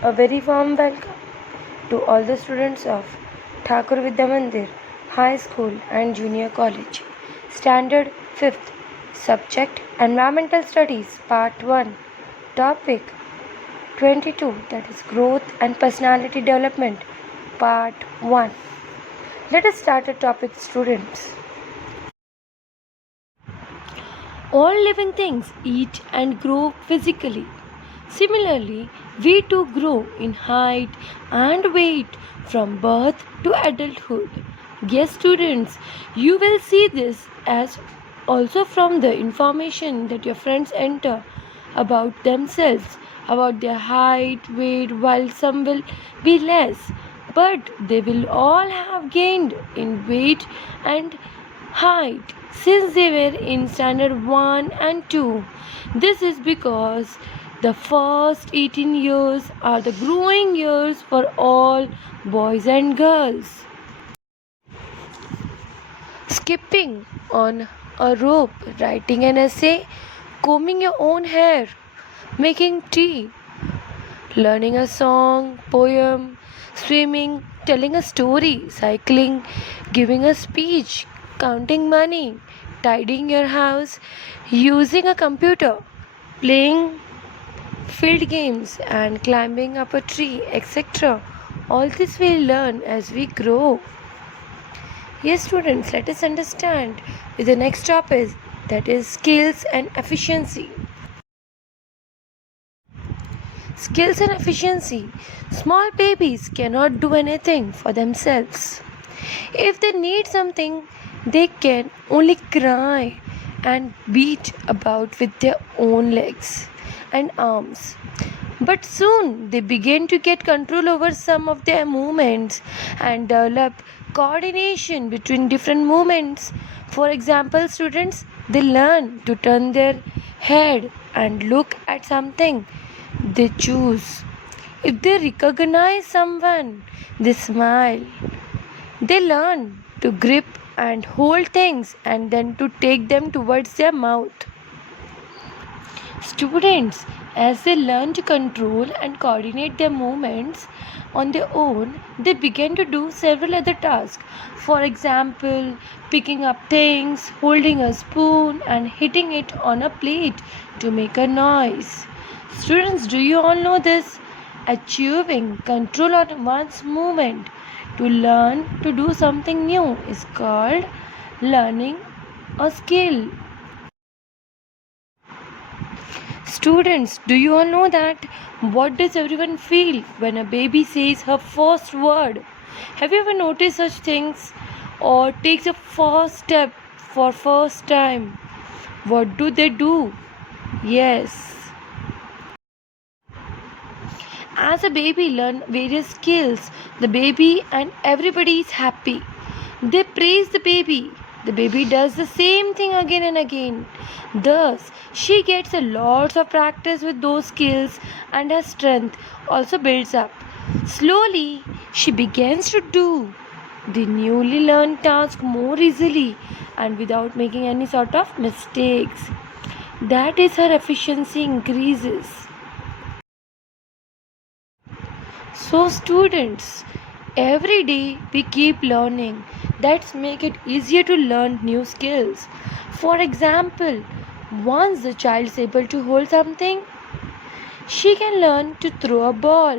A very warm welcome to all the students of Thakur Vidya Mandir High School and Junior College. Standard 5th. Subject Environmental Studies Part 1. Topic 22, that is Growth and Personality Development Part 1. Let us start the topic, students. All living things eat and grow physically. Similarly, we too grow in height and weight from birth to adulthood. Yes, students, you will see this as also from the information that your friends enter about themselves, about their height, weight, while some will be less, but they will all have gained in weight and height since they were in standard 1 and 2. This is because the first 18 years are the growing years for all boys and girls. Skipping on a rope, writing an essay, combing your own hair, making tea, learning a song, poem, swimming, telling a story, cycling, giving a speech, counting money, tidying your house, using a computer, playing field games, and climbing up a tree, etc. All this we learn as we grow. Yes, students, let us understand with the next topic, that is skills and efficiency. Skills and efficiency. Small babies cannot do anything for themselves. If they need something, they can only cry and beat about with their own legs and arms. But soon they begin to get control over some of their movements and develop coordination between different movements. For example, students, they learn to turn their head and look at something they choose. If they recognize someone, they smile. They learn to grip and hold things and then to take them towards their mouth. Students, as they learn to control and coordinate their movements on their own, they begin to do several other tasks. For example, picking up things, holding a spoon, and hitting it on a plate to make a noise. Students, do you all know this? Achieving control on one's movement to learn to do something new is called learning a skill. Students, do you all know that? What does everyone feel when a baby says her first word? Have you ever noticed such things? Or takes a first step for first time? What do they do? Yes. As a baby learn various skills, the baby and everybody is happy. They praise the baby. The baby does the same thing again and again. Thus, she gets a lot of practice with those skills and her strength also builds up. Slowly, she begins to do the newly learned task more easily and without making any sort of mistakes. That is, her efficiency increases. So students, every day we keep learning. That's make it easier to learn new skills. For example, once the child is able to hold something, she can learn to throw a ball.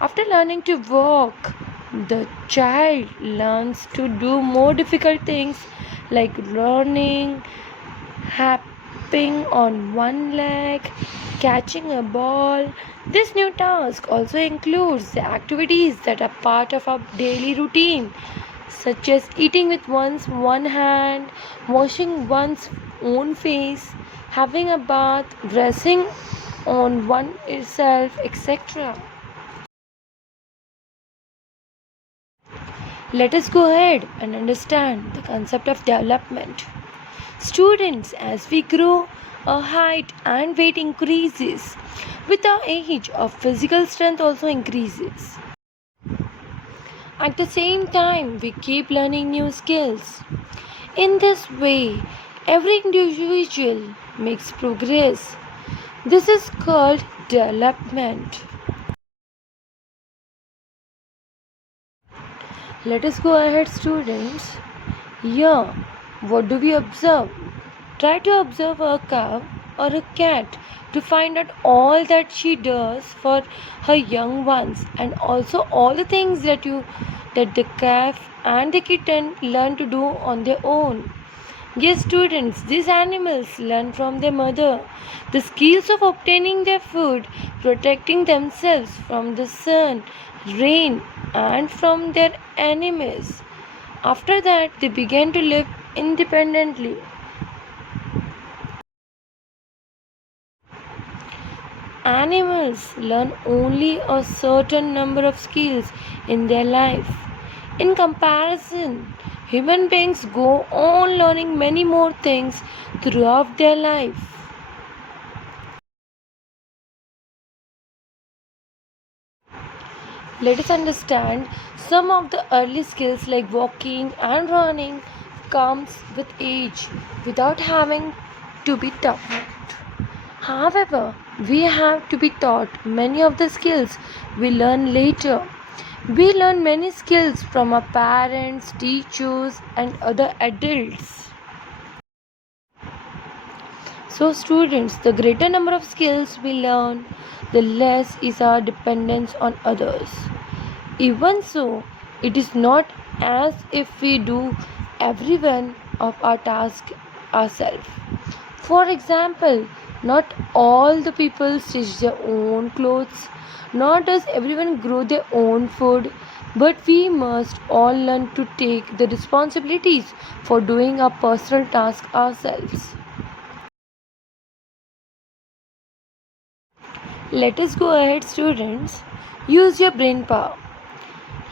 After learning to walk, the child learns to do more difficult things like running, hopping on one leg, catching a ball. This new task also includes the activities that are part of our daily routine, such as eating with one's one hand, washing one's own face, having a bath, dressing on one itself, etc. Let us go ahead and understand the concept of development. Students, as we grow, our height and weight increases. With our age, our physical strength also increases. At the same time, we keep learning new skills. In this way, every individual makes progress. This is called development. Let us go ahead, students. Here, what do we observe? Try to observe a cow or a cat to find out all that she does for her young ones, and also all the things that the calf and the kitten learn to do on their own. Yes, students, these animals learn from their mother the skills of obtaining their food, protecting themselves from the sun, rain, and from their enemies. After that, they began to live independently. Animals learn only a certain number of skills in their life. In comparison, human beings go on learning many more things throughout their life. Let us understand some of the early skills like walking and running comes with age without having to be taught. However, we have to be taught many of the skills we learn later. We learn many skills from our parents, teachers, and other adults. So, students, the greater number of skills we learn, the less is our dependence on others. Even so, it is not as if we do every one of our tasks ourselves. For example, not all the people stitch their own clothes, nor does everyone grow their own food, but we must all learn to take the responsibilities for doing our personal tasks ourselves. Let us go ahead, students. Use your brain power.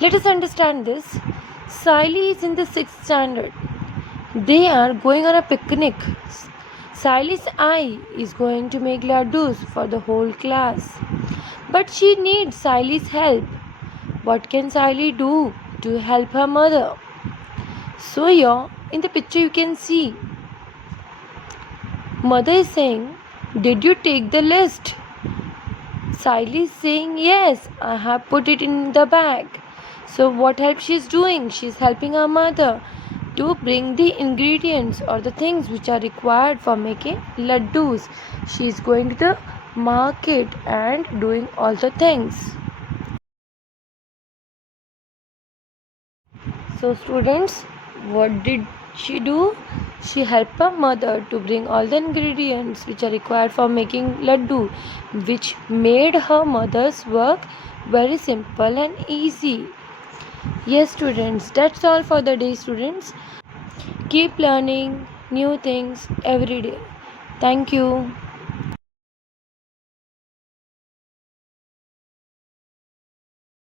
Let us understand this. Siley is in the 6th standard. They are going on a picnic. Siley's eye is going to make laddus for the whole class. But she needs Siley's help. What can Siley do to help her mother? So here in the picture you can see mother is saying, "Did you take the list?" Siley is saying, "Yes, I have put it in the bag." So what help she is doing? She is helping her mother to bring the ingredients or the things which are required for making laddus. She is going to the market and doing all the things. So students, what did she do? She helped her mother to bring all the ingredients which are required for making laddu, which made her mother's work very simple and easy. Yes, students, that's all for the day, students. Keep learning new things every day. Thank you.